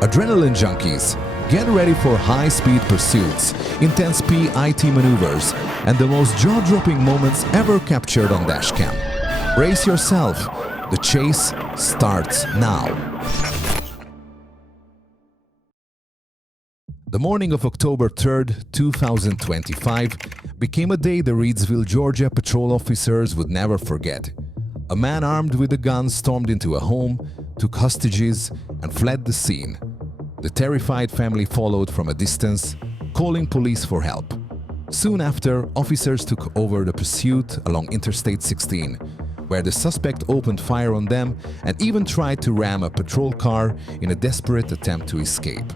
Adrenaline junkies, get ready for high-speed pursuits, intense PIT maneuvers, and the most jaw-dropping moments ever captured on Dashcam. Brace yourself, the chase starts now. The morning of October 3rd, 2025 became a day the Reidsville, Georgia patrol officers would never forget. A man armed with a gun stormed into a home, took hostages, and fled the scene. The terrified family followed from a distance, calling police for help. Soon after, officers took over the pursuit along Interstate 16, where the suspect opened fire on them and even tried to ram a patrol car in a desperate attempt to escape.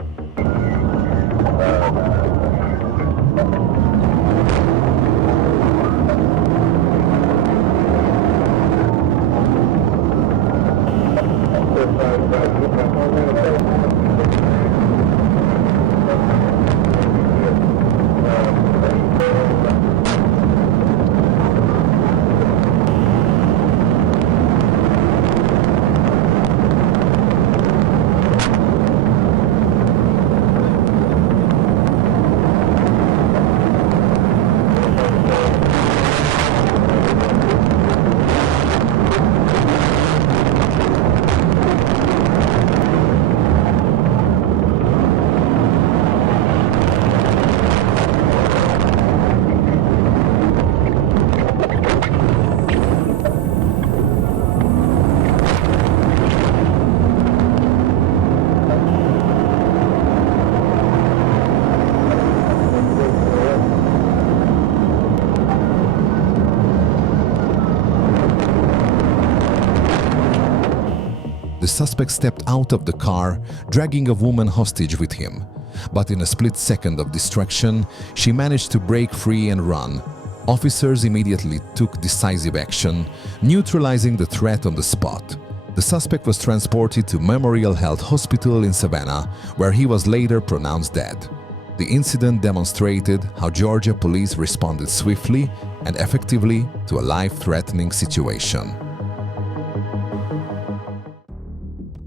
The suspect stepped out of the car, dragging a woman hostage with him. But in a split second of distraction, she managed to break free and run. Officers immediately took decisive action, neutralizing the threat on the spot. The suspect was transported to Memorial Health Hospital in Savannah, where he was later pronounced dead. The incident demonstrated how Georgia police responded swiftly and effectively to a life-threatening situation.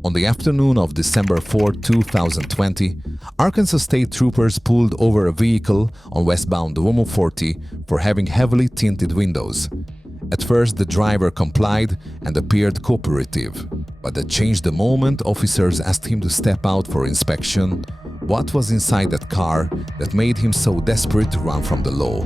On the afternoon of December 4, 2020, Arkansas State troopers pulled over a vehicle on westbound Duomo 40 for having heavily tinted windows. At first, the driver complied and appeared cooperative, but that changed the moment officers asked him to step out for inspection. What was inside that car that made him so desperate to run from the law?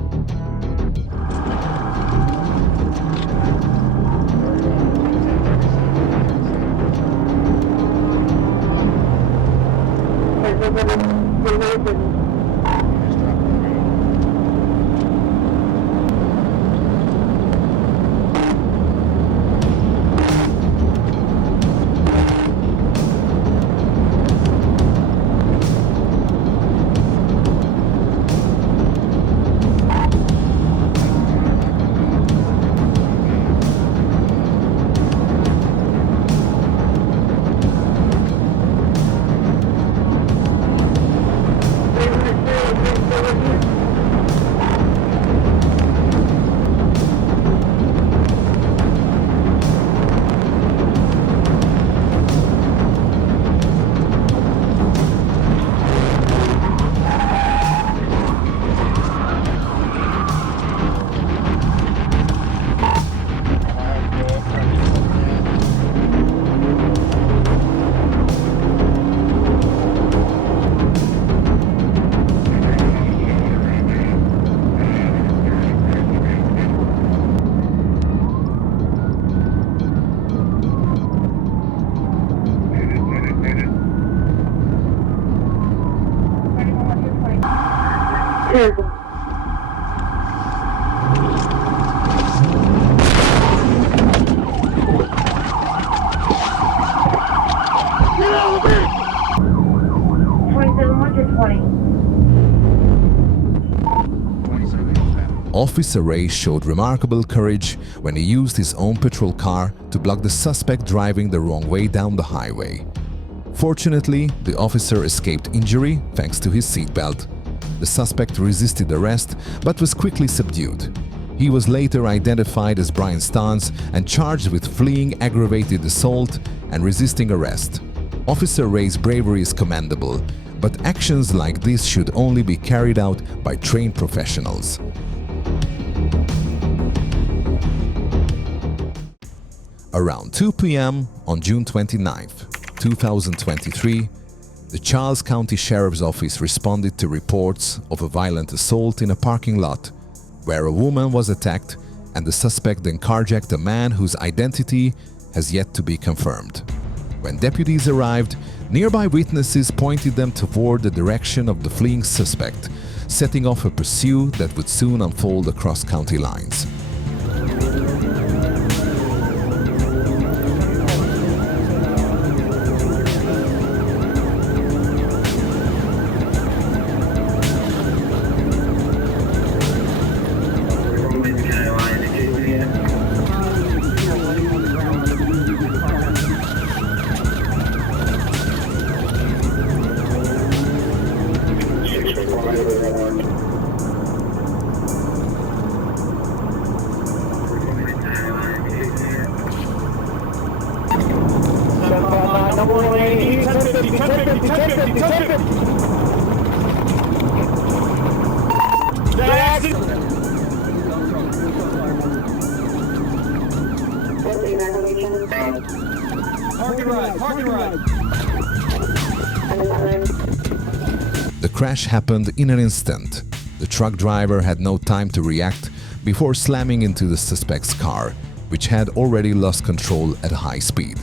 Officer Ray showed remarkable courage when he used his own patrol car to block the suspect driving the wrong way down the highway. Fortunately, the officer escaped injury thanks to his seatbelt. The suspect resisted arrest but was quickly subdued. He was later identified as Brian Stunts and charged with fleeing aggravated assault and resisting arrest. Officer Ray's bravery is commendable, but actions like this should only be carried out by trained professionals. Around 2 p.m. on June 29, 2023, the Charles County Sheriff's Office responded to reports of a violent assault in a parking lot where a woman was attacked and the suspect then carjacked a man whose identity has yet to be confirmed. When deputies arrived, nearby witnesses pointed them toward the direction of the fleeing suspect, setting off a pursuit that would soon unfold across county lines. The crash happened in an instant. The truck driver had no time to react before slamming into the suspect's car, which had already lost control at high speed.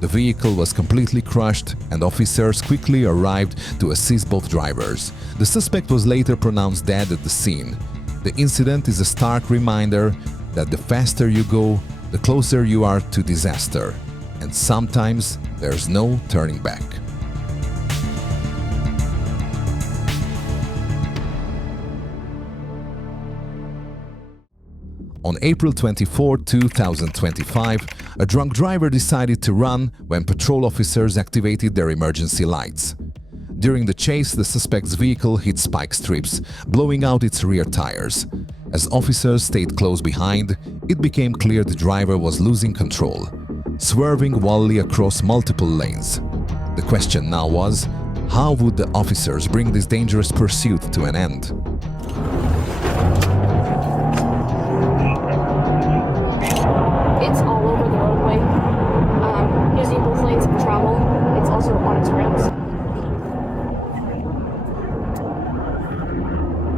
The vehicle was completely crushed and officers quickly arrived to assist both drivers. The suspect was later pronounced dead at the scene. The incident is a stark reminder that the faster you go, the closer you are to disaster, and sometimes there's no turning back. On April 24, 2025, a drunk driver decided to run when patrol officers activated their emergency lights. During the chase, the suspect's vehicle hit spike strips, blowing out its rear tires. As officers stayed close behind, it became clear the driver was losing control, swerving wildly across multiple lanes. The question now was, how would the officers bring this dangerous pursuit to an end? It's all over the roadway, using both lanes of travel. It's also on its rails.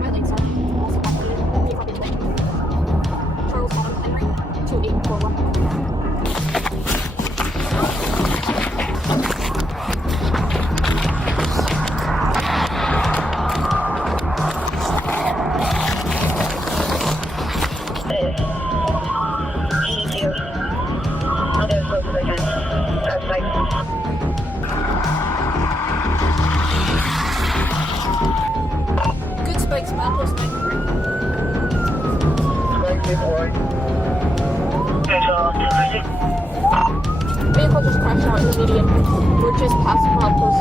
My lanes are also operated. Charles Henry, 2841. Good spikes, Malcolm's 93. Vehicle just crashed out in the median. We're just past Malcolm's.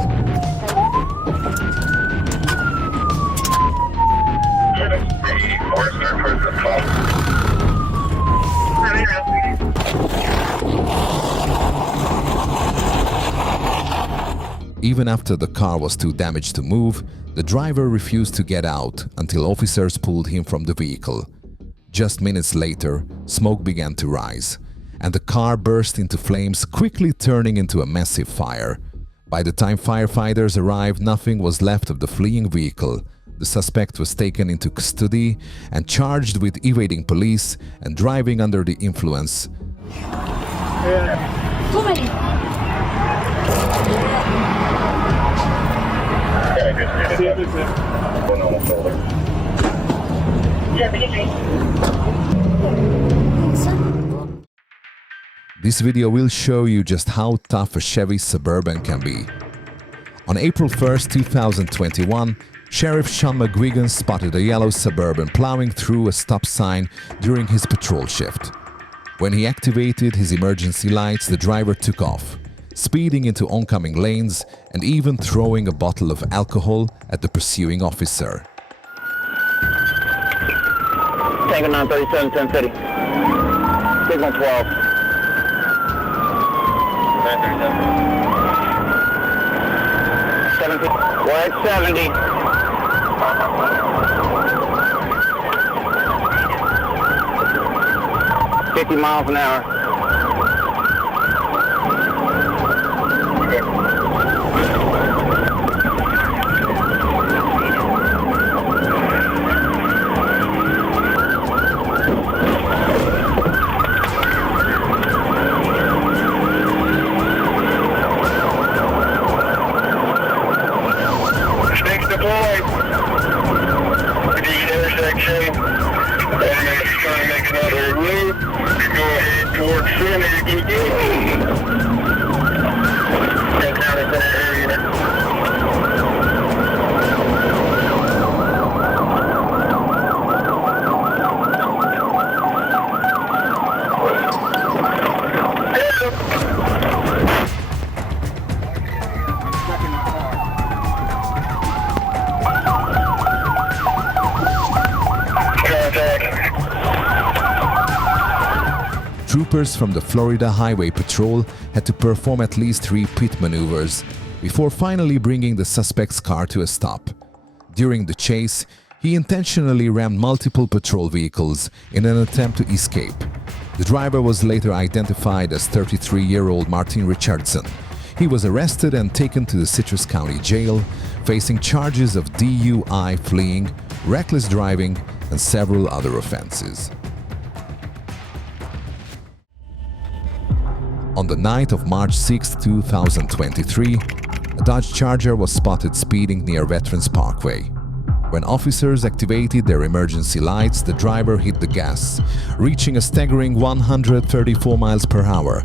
Even after the car was too damaged to move, the driver refused to get out until officers pulled him from the vehicle. Just minutes later, smoke began to rise, and the car burst into flames, quickly turning into a massive fire. By the time firefighters arrived, nothing was left of the fleeing vehicle. The suspect was taken into custody and charged with evading police and driving under the influence. Too many. This video will show you just how tough a Chevy Suburban can be. On April 1st, 2021, Sheriff Sean McGuigan spotted a yellow Suburban plowing through a stop sign during his patrol shift. When he activated his emergency lights, the driver took off, speeding into oncoming lanes and even throwing a bottle of alcohol at the pursuing officer. Tango 937, 1030. Signal 12. 937. 17. We're at 70. miles an hour. Six deployed. The intersection. And then just trying to make another loop. Go ahead towards center. And down in that area. Troopers from the Florida Highway Patrol had to perform at least 3 pit maneuvers before finally bringing the suspect's car to a stop. During the chase, he intentionally rammed multiple patrol vehicles in an attempt to escape. The driver was later identified as 33-year-old Martin Richardson. He was arrested and taken to the Citrus County Jail, facing charges of DUI, fleeing, reckless driving, and several other offenses. On the night of March 6, 2023, a Dodge Charger was spotted speeding near Veterans Parkway. When officers activated their emergency lights, the driver hit the gas, reaching a staggering 134 miles per hour.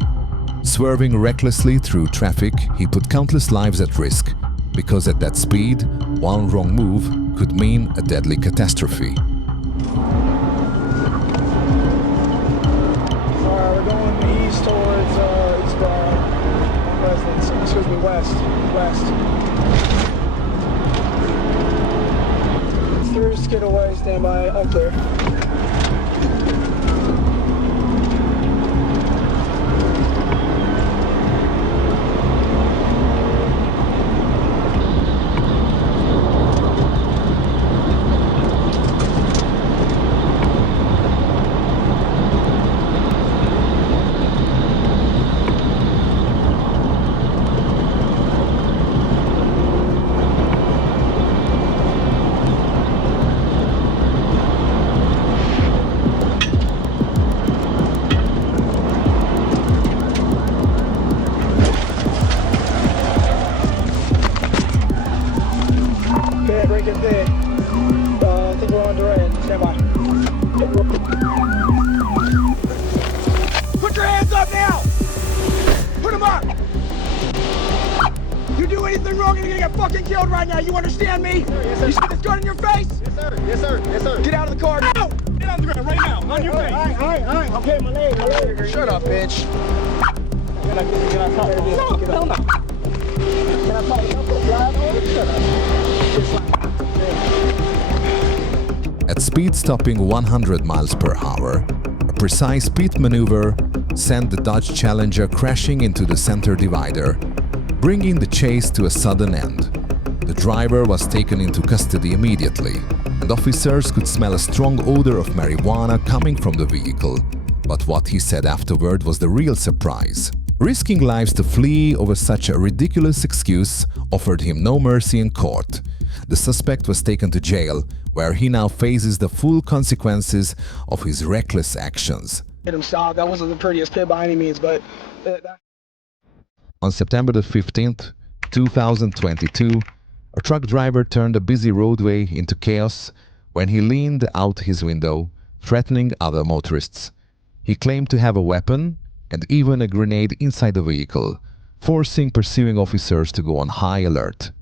Swerving recklessly through traffic, he put countless lives at risk, because at that speed, one wrong move could mean a deadly catastrophe. We're going east towards west. Through skid away, stand by, unclear. Break it there. I think we're on Durant. Stand by. Put your hands up now! Put them up! You do anything wrong, you're gonna get fucking killed right now. You understand me? Yes, sir. You see this gun in your face? Yes, sir. Yes, sir. Yes, sir. Get out of the car. Out! Get on the ground right now. On your face. All right. Okay, my leg. Shut up, bitch. Can I talk to you? No, hell no. Can I talk to you? Shut up. At speed stopping 100 miles per hour, a precise pit maneuver sent the Dodge Challenger crashing into the center divider, bringing the chase to a sudden end. The driver was taken into custody immediately, and officers could smell a strong odor of marijuana coming from the vehicle. But what he said afterward was the real surprise. Risking lives to flee over such a ridiculous excuse offered him no mercy in court. The suspect was taken to jail, where he now faces the full consequences of his reckless actions. Hit him stop. That wasn't the prettiest pit by any means, but... On September the 15th, 2022, a truck driver turned a busy roadway into chaos when he leaned out his window, threatening other motorists. He claimed to have a weapon and even a grenade inside the vehicle, forcing pursuing officers to go on high alert.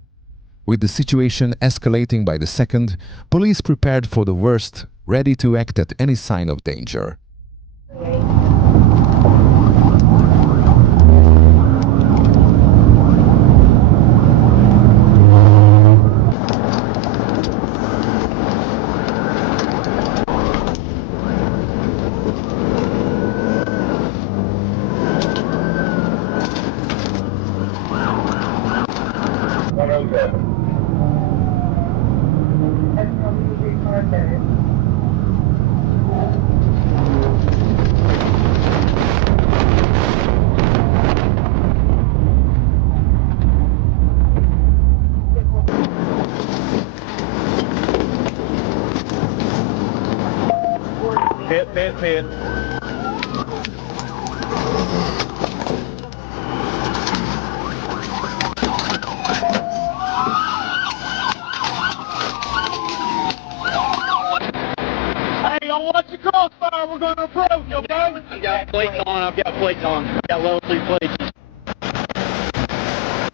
With the situation escalating by the second, police prepared for the worst, ready to act at any sign of danger. Okay. Pit. Hey, y'all watch the crossfire. We're going to approach, okay? I've got plates on. I've got lovely plates.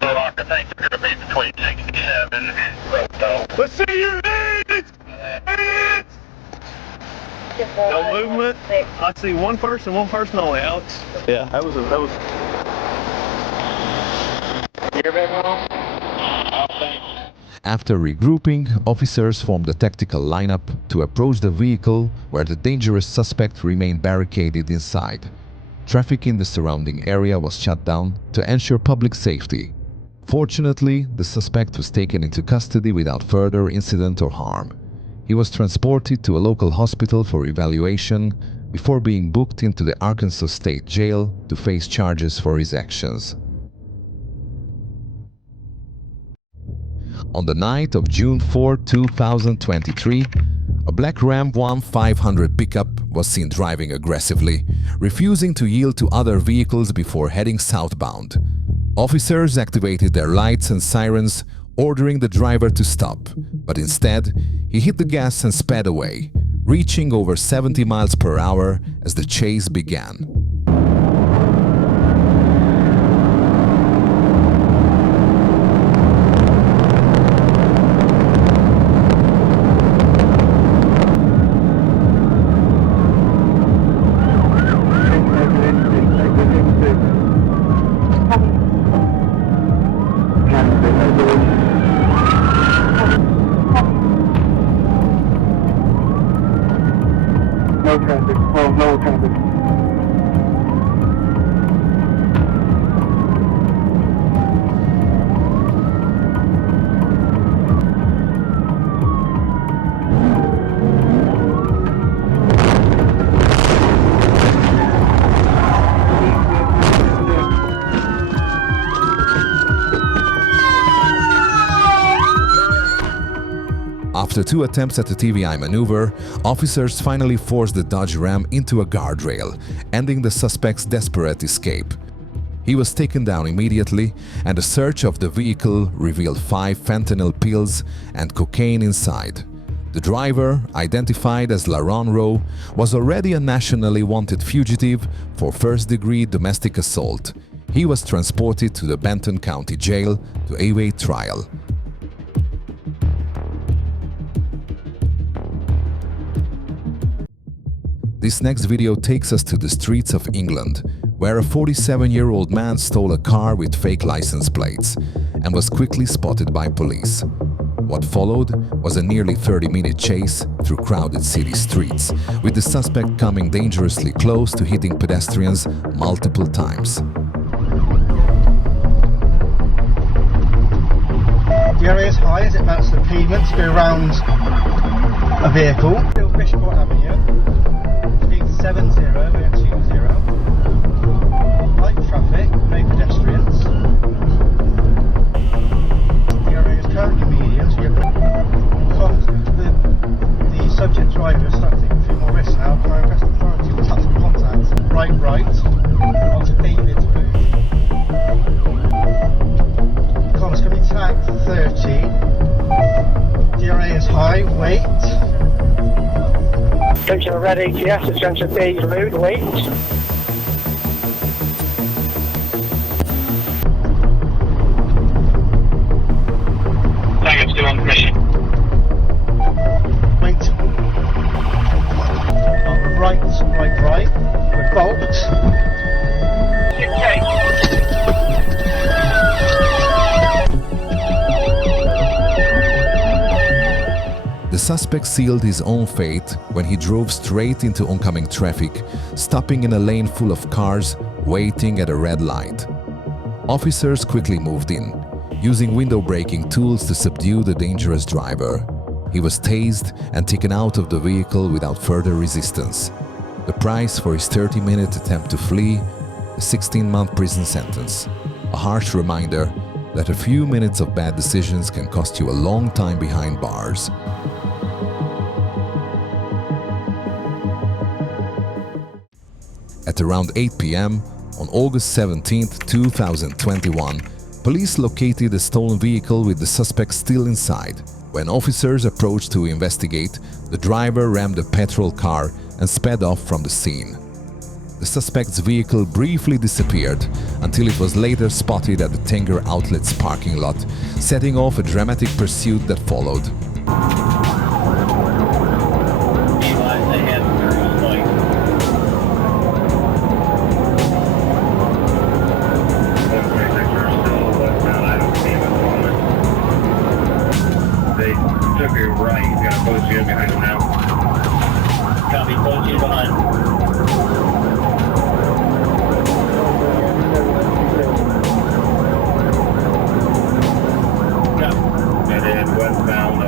So I think they're going to be between 67 and Let's see your hands! Hands! No movement. I see one person only, Alex. Yeah, that was. You're back on? After regrouping, officers formed a tactical lineup to approach the vehicle where the dangerous suspect remained barricaded inside. Traffic in the surrounding area was shut down to ensure public safety. Fortunately, the suspect was taken into custody without further incident or harm. He was transported to a local hospital for evaluation before being booked into the Arkansas State Jail to face charges for his actions. On the night of June 4, 2023, a black Ram 1500 pickup was seen driving aggressively, refusing to yield to other vehicles before heading southbound. Officers activated their lights and sirens, ordering the driver to stop, but instead, he hit the gas and sped away, reaching over 70 miles per hour as the chase began. no traffic. Oh, no traffic. After two attempts at a TVI maneuver, officers finally forced the Dodge Ram into a guardrail, ending the suspect's desperate escape. He was taken down immediately, and a search of the vehicle revealed 5 fentanyl pills and cocaine inside. The driver, identified as LaRon Rowe, was already a nationally wanted fugitive for first-degree domestic assault. He was transported to the Benton County Jail to await trial. This next video takes us to the streets of England, where a 47-year-old man stole a car with fake license plates and was quickly spotted by police. What followed was a nearly 30-minute chase through crowded city streets, with the suspect coming dangerously close to hitting pedestrians multiple times. The area is high as it mounts to the pavement to go around a vehicle. Still Fishport Avenue. 70, we're 20. Light traffic, no pedestrians. The area is currently medium, so the subject driver is starting to take a few more risks now. Can I request authority to touch the contact? Right, onto David's booth. Comms can be tagged 30. The area is high, wait. Attention red ATS, attention Dave Road, wait. Tango still on permission. Wait. Right. We're bolt. The suspect sealed his own fate when he drove straight into oncoming traffic, stopping in a lane full of cars, waiting at a red light. Officers quickly moved in. using window breaking tools to subdue the dangerous driver. He was tased and taken out of the vehicle without further resistance. The price for his 30-minute attempt to flee, a 16-month prison sentence. A harsh reminder that a few minutes of bad decisions can cost you a long time behind bars. At around 8 p.m. on August 17, 2021, police located a stolen vehicle with the suspect still inside. When officers approached to investigate, the driver rammed a patrol car and sped off from the scene. The suspect's vehicle briefly disappeared until it was later spotted at the Tanger Outlets parking lot, setting off a dramatic pursuit that followed. They took a right. You got a post you behind them now. Copy, post you behind. Westbound.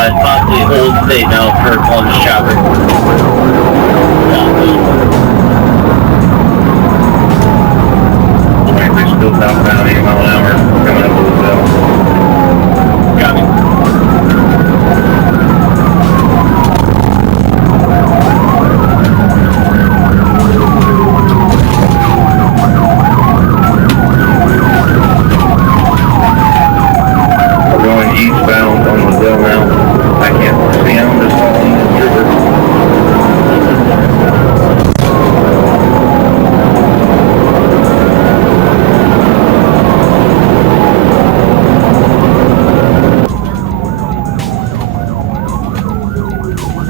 Possibly hold state now for Columbus Chopper. They're still southbound 80 mile an hour coming up Louisville. Copy. We're going eastbound on Louisville now. I can't see him, just following the trooper.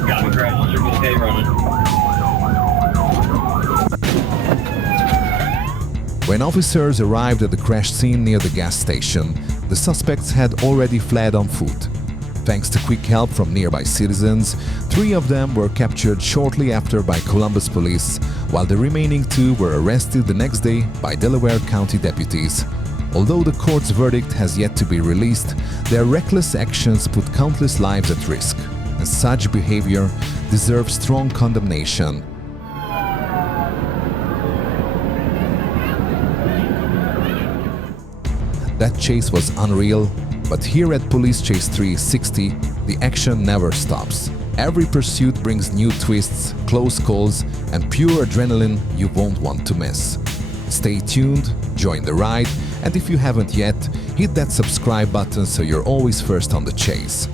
Got me, crash, Circle K running. When officers arrived at the crash scene near the gas station, the suspects had already fled on foot. Thanks to quick help from nearby citizens, 3 of them were captured shortly after by Columbus police, while the remaining 2 were arrested the next day by Delaware County deputies. Although the court's verdict has yet to be released, their reckless actions put countless lives at risk, and such behavior deserves strong condemnation. That chase was unreal, but here at Police Chase 360, the action never stops. Every pursuit brings new twists, close calls, and pure adrenaline you won't want to miss. Stay tuned, join the ride, and if you haven't yet, hit that subscribe button so you're always first on the chase.